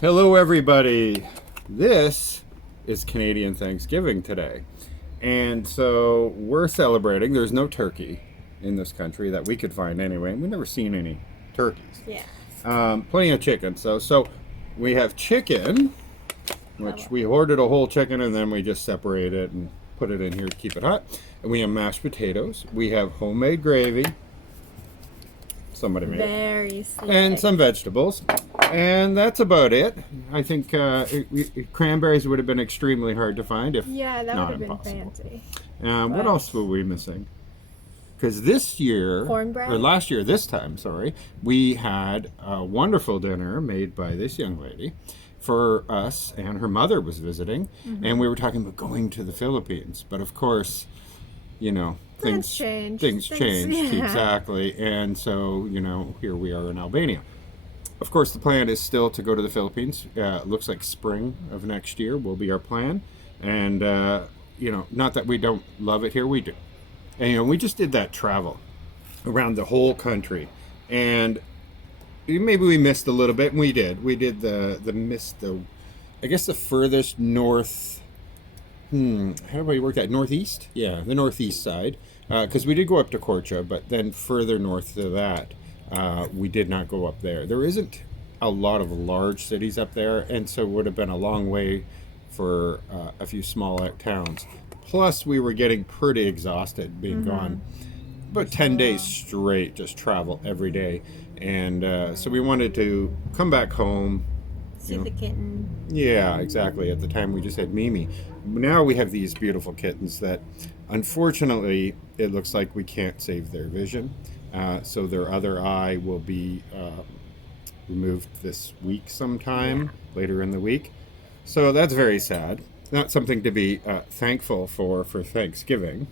Hello, everybody. This is Canadian Thanksgiving today. And so we're celebrating. There's no turkey in this country that we could find anyway. We've never seen any turkeys. Yeah. Plenty of chicken. So we have chicken, which we hoarded a whole chicken and then we just separate it and put it in here to keep it hot. And we have mashed potatoes. We have homemade gravy. Somebody made Very slick. and some vegetables, and that's about it. I think cranberries would have been extremely hard to find, if Yeah, that not would have been impossible. fancy. What else were we missing? Because this year, Cornbread? or last year, this time, sorry, we had a wonderful dinner made by this young lady for us, and her mother was visiting, and we were talking about going to the Philippines, but of course, you know, Plans change. Things changed, Yeah. exactly. And so, you know, here we are in Albania. Of course, the plan is still to go to the Philippines. It looks like spring of next year will be our plan. And, you know, not that we don't love it here, we do. And, you know, we just did that travel around the whole country. And maybe we missed a little bit, and we did. We did I guess the furthest north. How do we work that? Northeast? Yeah, the northeast side. Because we did go up to Korcha, but then further north to that, we did not go up there. There isn't a lot of large cities up there, and so it would have been a long way for a few small towns. Plus, we were getting pretty exhausted being gone. About 10 days straight, just travel every day. And so we wanted to come back home. See the kitten. Yeah, exactly. At the time, we just had Mimi. Now we have these beautiful kittens that, unfortunately, it looks like we can't save their vision. So their other eye will be removed this week sometime, later in the week. So that's very sad. Not something to be thankful for Thanksgiving.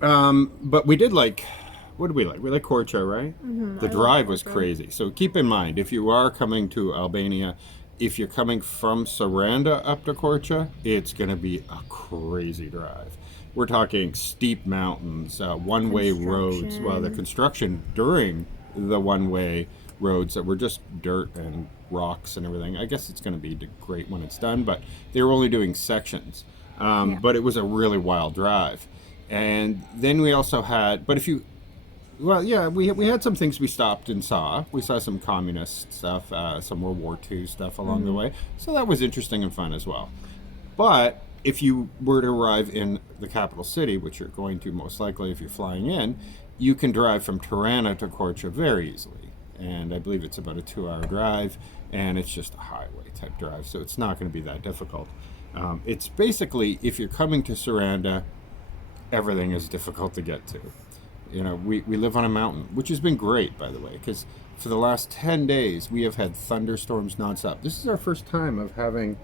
But we did like... What did we like? We like Korcha, right? The drive was crazy. So keep in mind, if you are coming to Albania, if you're coming from Saranda up to Korcha, it's going to be a crazy drive. We're talking steep mountains, one-way roads. Well, the construction during the one-way roads that were just dirt and rocks and everything. I guess it's going to be great when it's done, but they were only doing sections. But it was a really wild drive. And then we also had, but if you... Well, yeah, we had some things we stopped and saw. We saw some communist stuff, some World War II stuff along the way. So that was interesting and fun as well. But if you were to arrive in the capital city, which you're going to most likely if you're flying in, you can drive from Tirana to Korcha very easily. And I believe it's about a 2-hour drive, and it's just a highway type drive, so it's not going to be that difficult. It's basically, if you're coming to Saranda, everything is difficult to get to. You know, we live on a mountain, which has been great, by the way, because for the last 10 days, we have had thunderstorms nonstop. This is our first time of having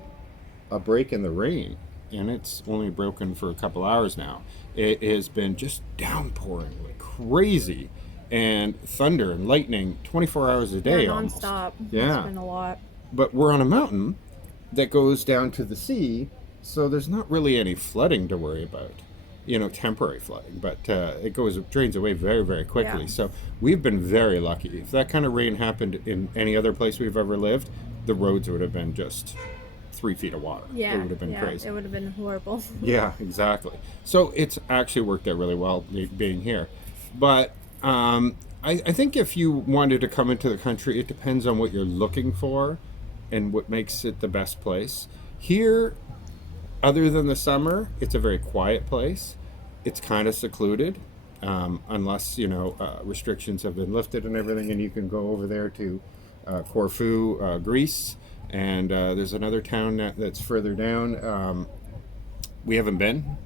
a break in the rain, and it's only broken for a couple hours now. It has been just downpouring like crazy, and thunder and lightning 24 hours a day almost. Nonstop. Yeah. It's been a lot. But we're on a mountain that goes down to the sea, so there's not really any flooding to worry about. You know, temporary flooding, but it drains away very, very quickly. Yeah. So we've been very lucky. If that kind of rain happened in any other place we've ever lived, the roads would have been just 3 feet of water. Yeah. It would have been crazy. It would have been horrible. Yeah, exactly. So it's actually worked out really well being here. But I think if you wanted to come into the country, it depends on what you're looking for and what makes it the best place. Here, other than the summer, it's a very quiet place. It's kind of secluded, unless, you know, restrictions have been lifted and everything, and you can go over there to Corfu, Greece, and there's another town that's further down. We haven't been.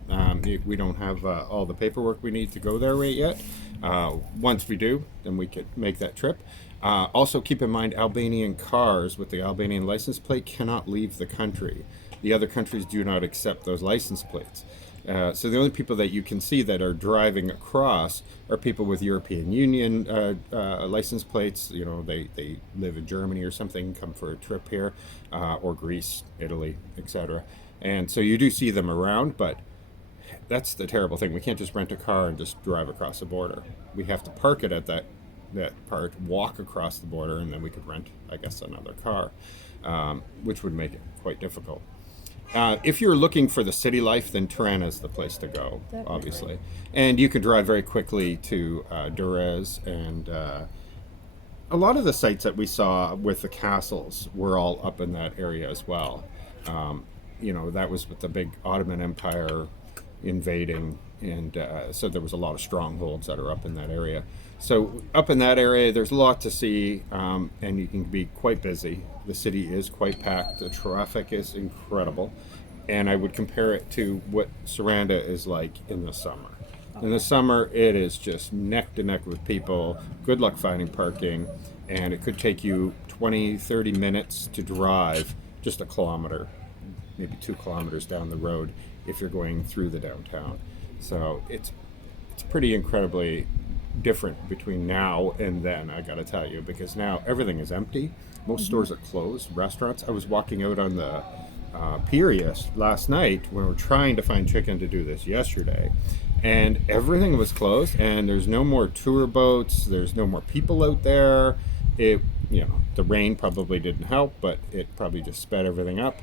We don't have all the paperwork we need to go there right yet. Once we do, then we could make that trip. Also, keep in mind, Albanian cars with the Albanian license plate cannot leave the country. The other countries do not accept those license plates. So the only people that you can see that are driving across are people with European Union license plates. You know, they live in Germany or something, come for a trip here, or Greece, Italy, etc. And so you do see them around, but that's the terrible thing. We can't just rent a car and just drive across the border. We have to park it at that that part, walk across the border, and then we could rent, I guess, another car, which would make it quite difficult. If you're looking for the city life, then Tirana is the place to go, Definitely. obviously. And you can drive very quickly to Durrës, and a lot of the sites that we saw with the castles were all up in that area as well. That was with the big Ottoman Empire invading, and so there was a lot of strongholds that are up in that area. So up in that area, there's a lot to see, and you can be quite busy. The city is quite packed. The traffic is incredible, and I would compare it to what Saranda is like in the summer. In the summer, it is just neck to neck with people. Good luck finding parking, and it could take you 20, 30 minutes to drive just a kilometer, maybe 2 kilometers down the road if you're going through the downtown. So it's pretty incredibly different between now and then, I gotta tell you, because now everything is empty. Most stores are closed, restaurants. I was walking out on the pier last night when we were trying to find chicken to do this yesterday, and everything was closed, and there's no more tour boats, there's no more people out there. The rain probably didn't help, but it probably just sped everything up.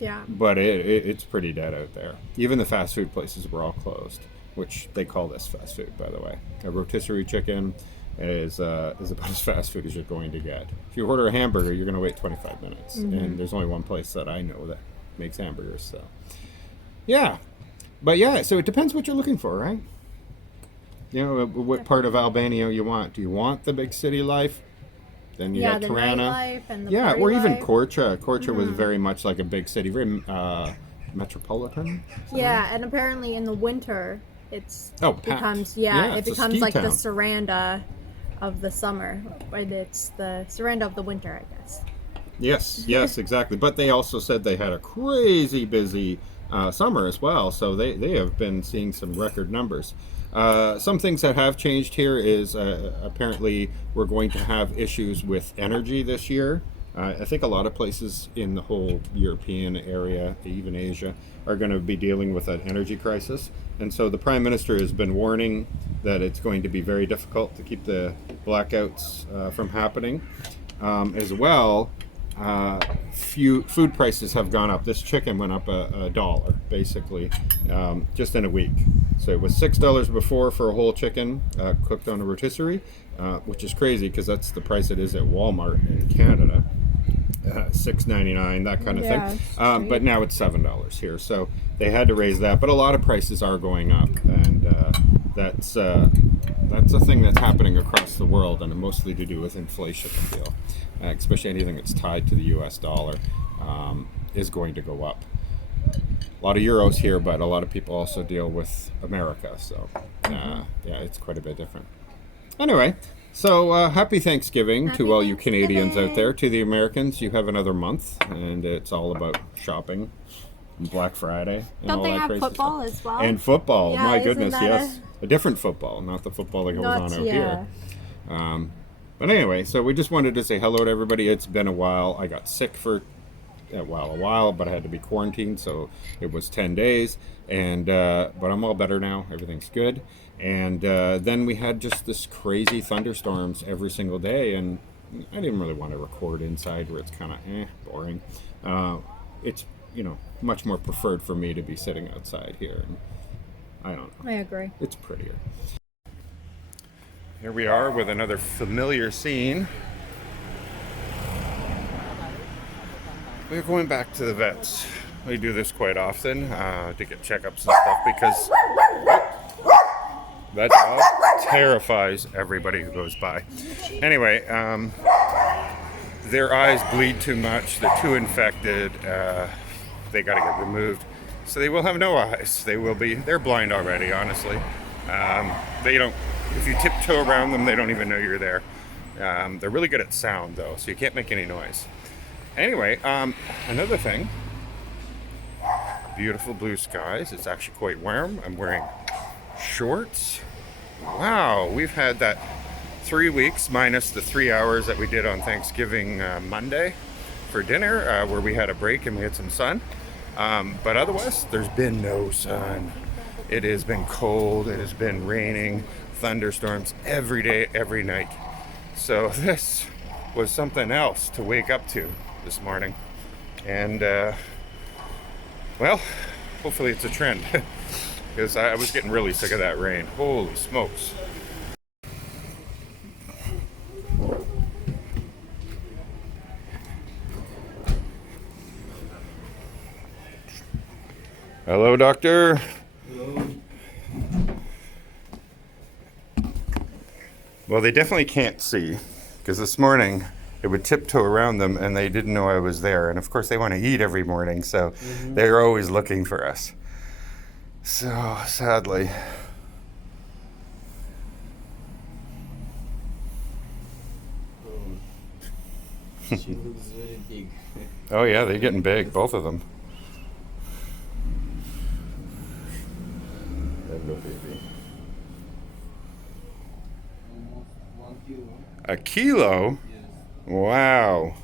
Yeah. But it's pretty dead out there. Even the fast food places were all closed, which they call this fast food, by the way. A rotisserie chicken is about as fast food as you're going to get. If you order a hamburger, you're going to wait 25 minutes. And there's only one place that I know that makes hamburgers. So, yeah. But yeah, so it depends what you're looking for, right? What part of Albania you want. Do you want the big city life? Then you got the Tirana. nightlife and the Yeah, party or even life. Korça. Korça was very much like a big city, very metropolitan. Yeah, and apparently in the winter, it packed. becomes Yeah, it it's a becomes ski like the town. Saranda of the summer, or it's the Saranda of the winter, I guess. Yes, exactly. But they also said they had a crazy busy summer as well, so they have been seeing some record numbers. Some things that have changed here is apparently we're going to have issues with energy this year. I think a lot of places in the whole European area, even Asia, are going to be dealing with an energy crisis. And so the Prime Minister has been warning that it's going to be very difficult to keep the blackouts from happening. As well, food prices have gone up. This chicken went up $1, basically, just in a week. So it was $6 before for a whole chicken cooked on a rotisserie, which is crazy because that's the price it is at Walmart in Canada. $6.99, that kind of thing. But now it's $7 here, so they had to raise that. But a lot of prices are going up, and that's a thing that's happening across the world, and mostly to do with inflation, I feel. Especially anything that's tied to the U.S. dollar is going to go up. A lot of euros here, but a lot of people also deal with America, so it's quite a bit different. Anyway. So, happy Thanksgiving to all you Canadians out there. To the Americans, you have another month, and it's all about shopping and Black Friday and Don't all they that have crazy football stuff. as well? And football, Yeah, my isn't goodness, that yes. A different football, not the football that goes on out yeah. here. But anyway, so we just wanted to say hello to everybody. It's been a while. I got sick for a while, but I had to be quarantined, so it was 10 days. And but I'm all better now. Everything's good. And then we had just this crazy thunderstorms every single day, and I didn't really want to record inside where it's kind of boring. It's much more preferred for me to be sitting outside here, and I don't know. I agree. It's prettier. Here we are with another familiar scene. We're going back to the vets. We do this quite often to get checkups and stuff because that dog terrifies everybody who goes by. Anyway, their eyes bleed too much. They're too infected. They got to get removed. So they will have no eyes. They're blind already, honestly. They don't, if you tiptoe around them, they don't even know you're there. They're really good at sound though, so you can't make any noise. Anyway, another thing, beautiful blue skies. It's actually quite warm. I'm wearing shorts. Wow, we've had that 3 weeks minus the 3 hours that we did on Thanksgiving Monday for dinner, where we had a break and we had some sun. But otherwise, there's been no sun. It has been cold. It has been raining, thunderstorms every day, every night. So this was something else to wake up to this morning. And, well, hopefully it's a trend. Because I was getting really sick of that rain. Holy smokes. Hello, doctor. Hello. Well, they definitely can't see, because this morning it would tiptoe around them and they didn't know I was there. And of course, they want to eat every morning, so they're always looking for us. So, sadly. She looks very big. Oh, yeah, they're getting big, both of them. Hello, baby. Almost 1 kilo. A kilo? Yes. Wow.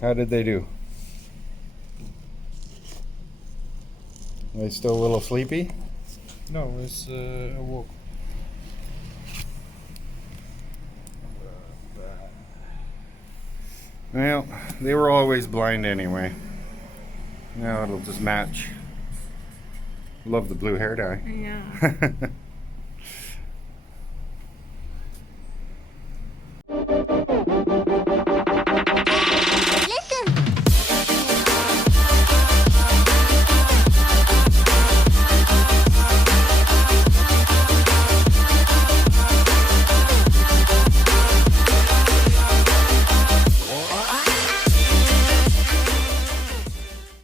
How did they do? Are they still a little sleepy? No, it's a walk. Well, they were always blind anyway. Now it'll just match. Love the blue hair dye. Yeah.